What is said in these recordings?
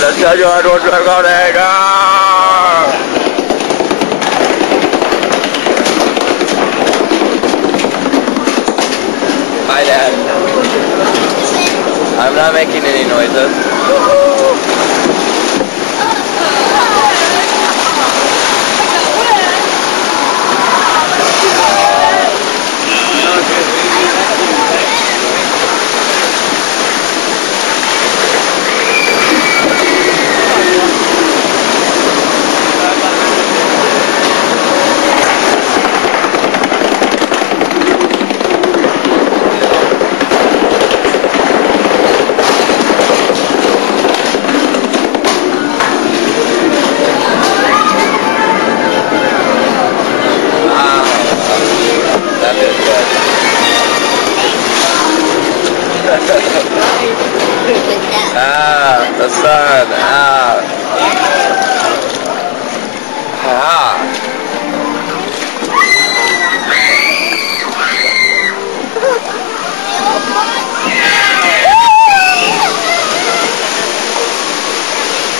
let's tell you how to drag on it. Hi, Dad. I'm not making any noises. The sun,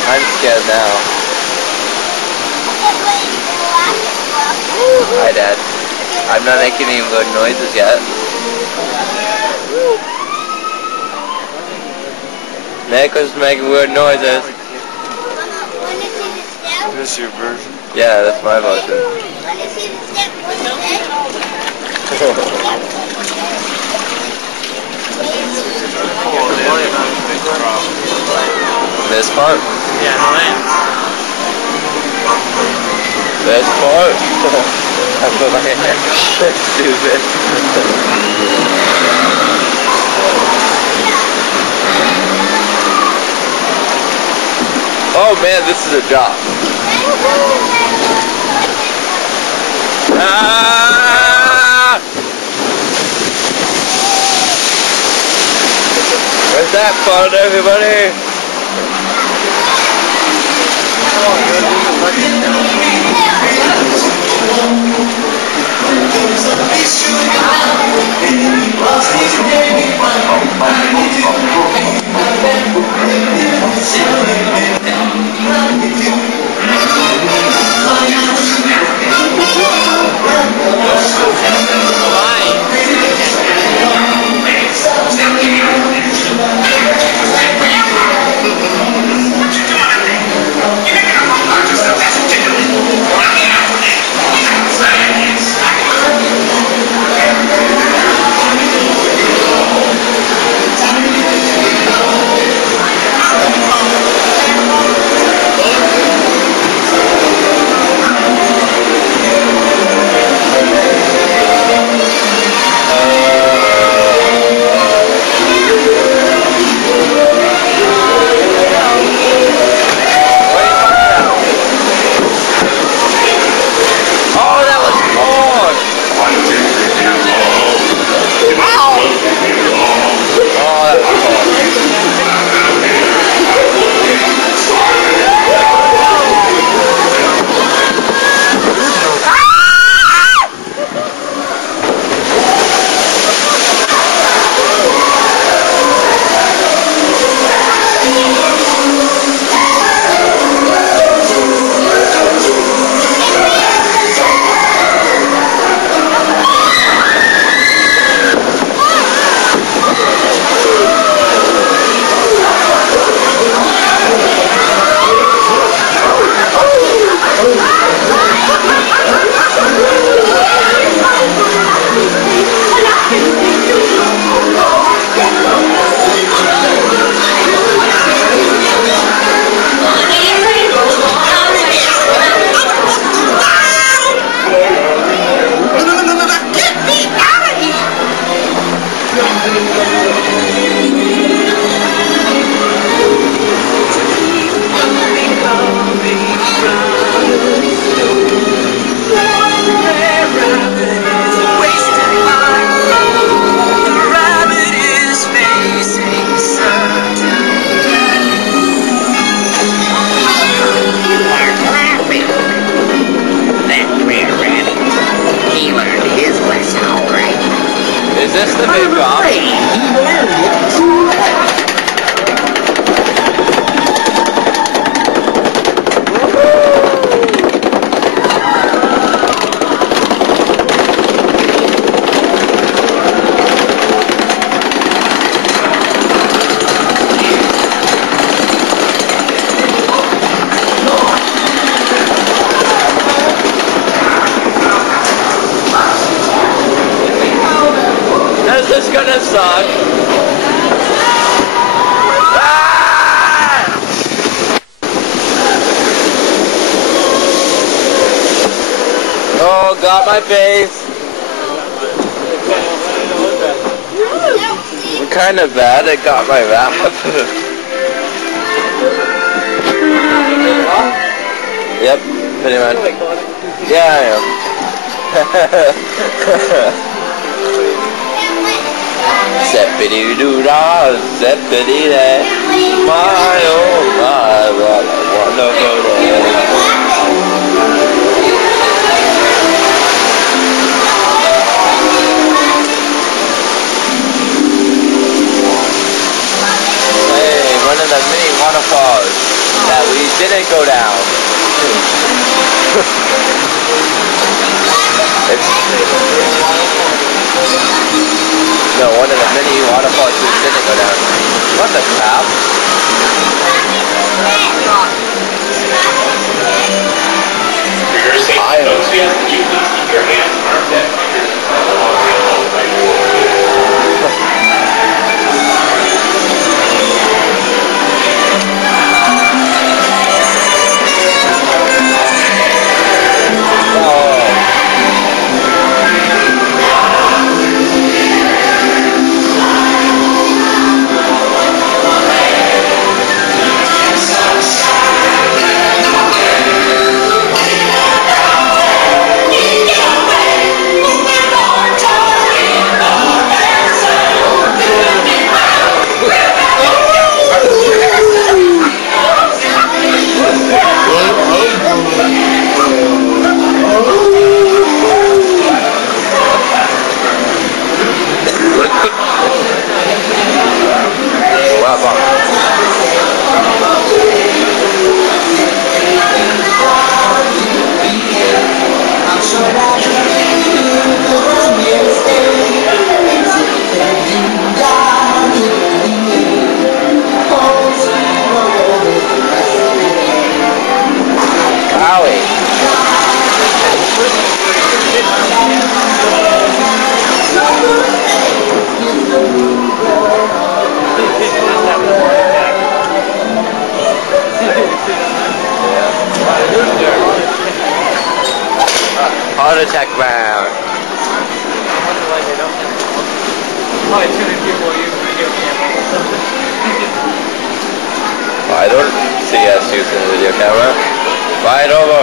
I'm scared now. Hi, Dad. I'm not making any good noises yet. Nick was making weird noises. This is your version? Yeah, that's my version. This part? Yeah, no land. This part? I put my hand. That's stupid. Oh man, this is a job. Ah! Where's that fun, everybody? this the big drop? gonna suck. Ah! Oh, got my face. Kind of bad. It got my wrap. Yep, pretty much. Yeah, I am. Zippity doo dah, zippity day. My oh my, well, I wanna go there. Hey, one of the mini waterfalls that we didn't go down. No, one of the many waterfalls we didn't go down. What the crap? For your safety, don't stand. You please keep your hands, arms, and fingers Heart attack round. I don't see us using the video camera. Right over.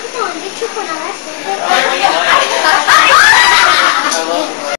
Come on, get your